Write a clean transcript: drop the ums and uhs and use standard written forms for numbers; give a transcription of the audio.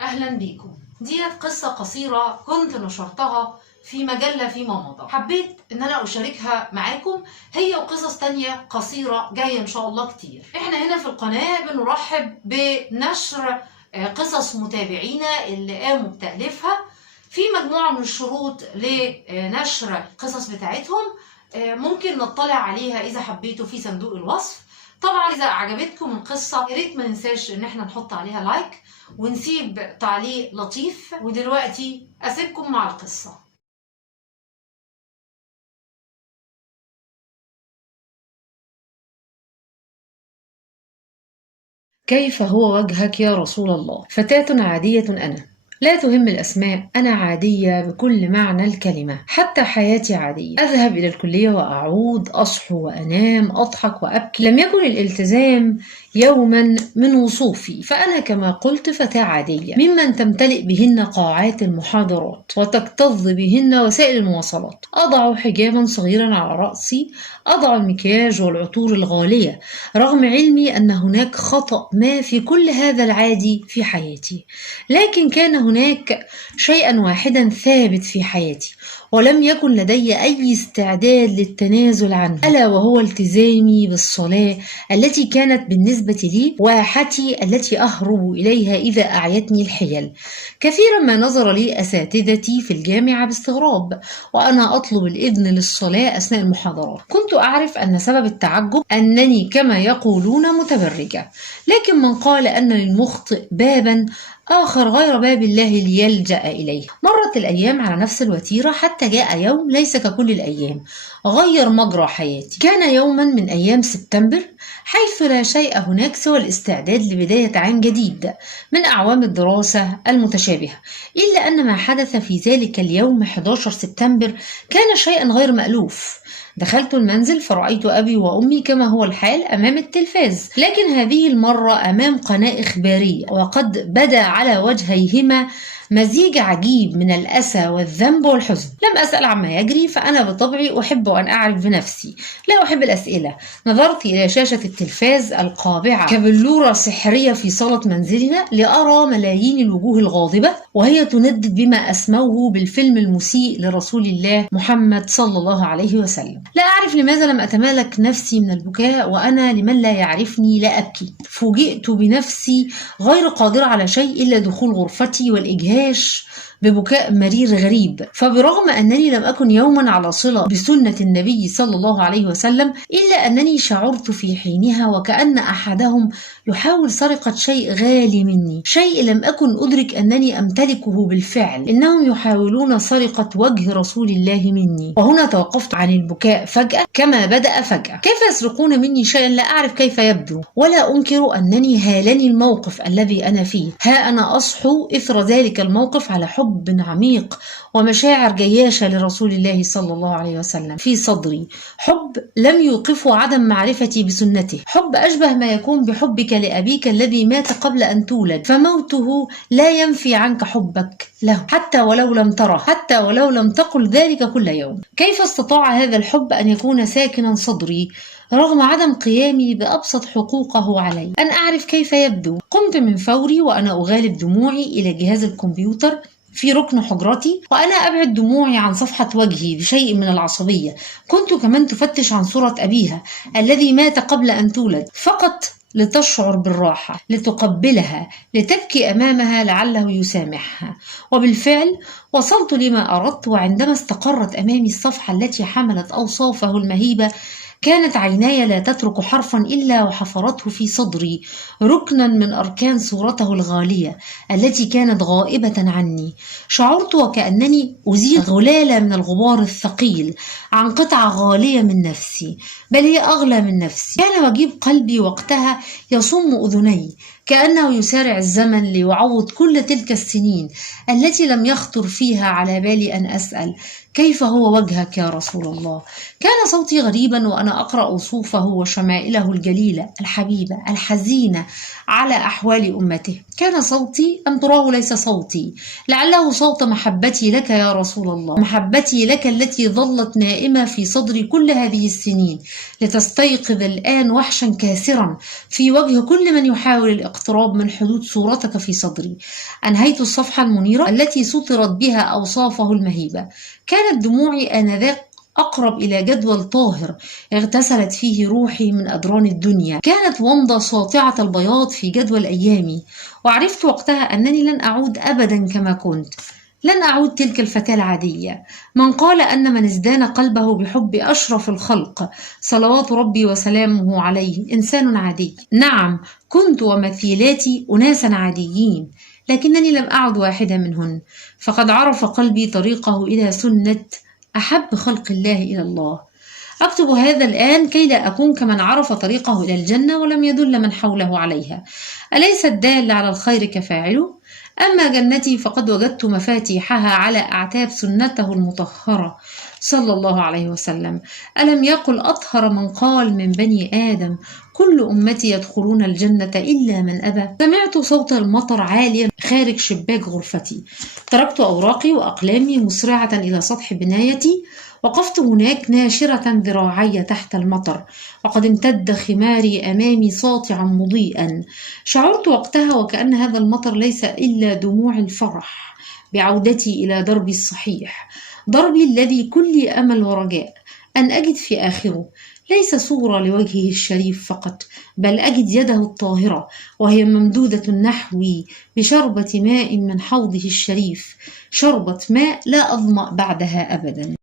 أهلا بيكم. ديت قصة قصيرة كنت نشرتها في مجلة فيما مضى، حبيت إن أنا أشاركها معاكم، هي وقصص تانية قصيرة جاية إن شاء الله كتير. إحنا هنا في القناة بنرحب بنشر قصص متابعينا اللي قاموا بتأليفها، في مجموعة من الشروط لنشر القصص بتاعتهم ممكن نطلع عليها إذا حبيتوا في صندوق الوصف. طبعا إذا عجبتكم القصة يا ريت ما ننساش إن احنا نحط عليها لايك ونسيب تعليق لطيف. ودلوقتي أسيبكم مع القصة. كيف هو وجهك يا رسول الله؟ فتاة عادية أنا، لا تهم الأسماء، أنا عادية بكل معنى الكلمة، حتى حياتي عادية، أذهب إلى الكلية وأعود، أصحو وأنام، أضحك وأبكي، لم يكن الالتزام يوما من وصوفي، فأنا كما قلت فتاة عادية ممن تمتلئ بهن قاعات المحاضرات وتكتظ بهن وسائل المواصلات، أضع حجابا صغيرا على رأسي، أضع المكياج والعطور الغالية، رغم علمي أن هناك خطأ ما في كل هذا العادي في حياتي، لكن كان هناك شيئا واحدا ثابت في حياتي ولم يكن لدي أي استعداد للتنازل عنه، ألا وهو التزامي بالصلاة التي كانت بالنسبة لي واحتي التي أهرب إليها إذا أعيتني الحيل. كثيرا ما نظر لي أساتذتي في الجامعة باستغراب وأنا أطلب الإذن للصلاة أثناء المحاضرات. كنت أعرف أن سبب التعجب أنني كما يقولون متبرجة، لكن من قال أن للمخطئ بابا آخر غير باب الله ليلجأ إليه. مرت الأيام على نفس الوتيرة حتى جاء يوم ليس ككل الأيام غير مجرى حياتي. كان يوما من أيام سبتمبر، حيث لا شيء هناك سوى الاستعداد لبداية عام جديد من أعوام الدراسة المتشابهة، إلا أن ما حدث في ذلك اليوم 11 سبتمبر كان شيئا غير مألوف. دخلت المنزل فرأيت أبي وأمي كما هو الحال أمام التلفاز، لكن هذه المرة أمام قناة إخبارية، وقد بدا على وجهيهما مزيج عجيب من الأسى والذنب والحزن. لم أسأل عما يجري، فأنا بطبعي أحب أن أعرف بنفسي، لا أحب الأسئلة. نظرت إلى شاشة التلفاز القابعة كبلورة سحرية في صالة منزلنا لأرى ملايين الوجوه الغاضبة وهي تندد بما أسموه بالفيلم المسيء لرسول الله محمد صلى الله عليه وسلم. لا أعرف لماذا لم أتمالك نفسي من البكاء، وأنا لمن لا يعرفني لا أبكي. فوجئت بنفسي غير قادرة على شيء إلا دخول غرفتي والإجهاش ببكاء مرير غريب. فبرغم أنني لم أكن يوما على صلة بسنة النبي صلى الله عليه وسلم، إلا أنني شعرت في حينها وكأن أحدهم يحاول سرقة شيء غالي مني، شيء لم أكن أدرك أنني أمتلكه بالفعل. إنهم يحاولون سرقة وجه رسول الله مني. وهنا توقفت عن البكاء فجأة كما بدأ فجأة. كيف يسرقون مني شيئا لا أعرف كيف يبدو؟ ولا أنكر أنني هالني الموقف الذي أنا فيه. ها أنا أصحو إثر ذلك الموقف على حب عميق ومشاعر جياشة لرسول الله صلى الله عليه وسلم في صدري، حب لم يوقفه عدم معرفتي بسنته، حب أشبه ما يكون بحبك لأبيك الذي مات قبل أن تولد، فموته لا ينفي عنك حبك له حتى ولو لم تره، حتى ولو لم تقل ذلك كل يوم. كيف استطاع هذا الحب أن يكون ساكنا صدري رغم عدم قيامي بأبسط حقوقه علي؟ أن أعرف كيف يبدو. قمت من فوري وأنا أغالب دموعي إلى جهاز الكمبيوتر في ركن حجرتي وأنا أبعد دموعي عن صفحة وجهي بشيء من العصبية. كنت كمان تفتش عن صورة أبيها الذي مات قبل أن تولد، فقط لتشعر بالراحة، لتقبلها، لتبكي أمامها لعله يسامحها. وبالفعل وصلت لما أردت، وعندما استقرت أمامي الصفحة التي حملت أوصافه المهيبة كانت عيناي لا تترك حرفا إلا وحفرته في صدري ركنا من أركان صورته الغالية التي كانت غائبة عني. شعرت وكأنني أزيل غلالة من الغبار الثقيل عن قطعة غالية من نفسي، بل هي أغلى من نفسي. كان وجيب قلبي وقتها يصم أذني، كأنه يسارع الزمن ليعوض كل تلك السنين التي لم يخطر فيها على بالي أن أسأل كيف هو وجهك يا رسول الله. كان صوتي غريبا وأنا أقرأ وصوفه وشمائله الجليلة الحبيبة الحزينة على أحوال أمته. كان صوتي أم تراه ليس صوتي، لعله صوت محبتي لك يا رسول الله، محبتي لك التي ظلت نائمة في صدري كل هذه السنين، لتستيقظ الآن وحشا كاسرا في وجه كل من يحاول الاقتراب من حدود صورتك في صدري. أنهيت الصفحة المنيرة التي سطرت بها أوصافه المهيبة. كانت دموعي آنذاك أقرب إلى جدول طاهر اغتسلت فيه روحي من أدران الدنيا، كانت ومضة ساطعة البياض في جدول أيامي، وعرفت وقتها أنني لن أعود أبدا كما كنت، لن أعود تلك الفتاة العادية. من قال أن من ازدان قلبه بحب أشرف الخلق صلوات ربي وسلامه عليه إنسان عادي. نعم، كنت ومثيلاتي أناسا عاديين، لكنني لم أعد واحدة منهن، فقد عرف قلبي طريقه إلى سنة أحب خلق الله إلى الله. أكتب هذا الآن كي لا أكون كمن عرف طريقه إلى الجنة ولم يدل من حوله عليها. أليس الدال على الخير كفاعله؟ أما جنتي فقد وجدت مفاتيحها على أعتاب سنته المطهرة صلى الله عليه وسلم. ألم يقل أطهر من قال من بني آدم كل أمتي يدخلون الجنة إلا من أبى؟ سمعت صوت المطر عاليا خارج شباك غرفتي. تركت أوراقي وأقلامي مسرعة إلى سطح بنايتي. وقفت هناك ناشرة ذراعي تحت المطر، وقد امتد خماري أمامي ساطعا مضيئا. شعرت وقتها وكأن هذا المطر ليس إلا دموع الفرح بعودتي إلى دربي الصحيح، دربي الذي كل أمل ورجاء أن أجد في آخره ليس صورة لوجهه الشريف فقط، بل أجد يده الطاهرة وهي ممدودة نحوي بشربة ماء من حوضه الشريف، شربة ماء لا أظمأ بعدها أبدا.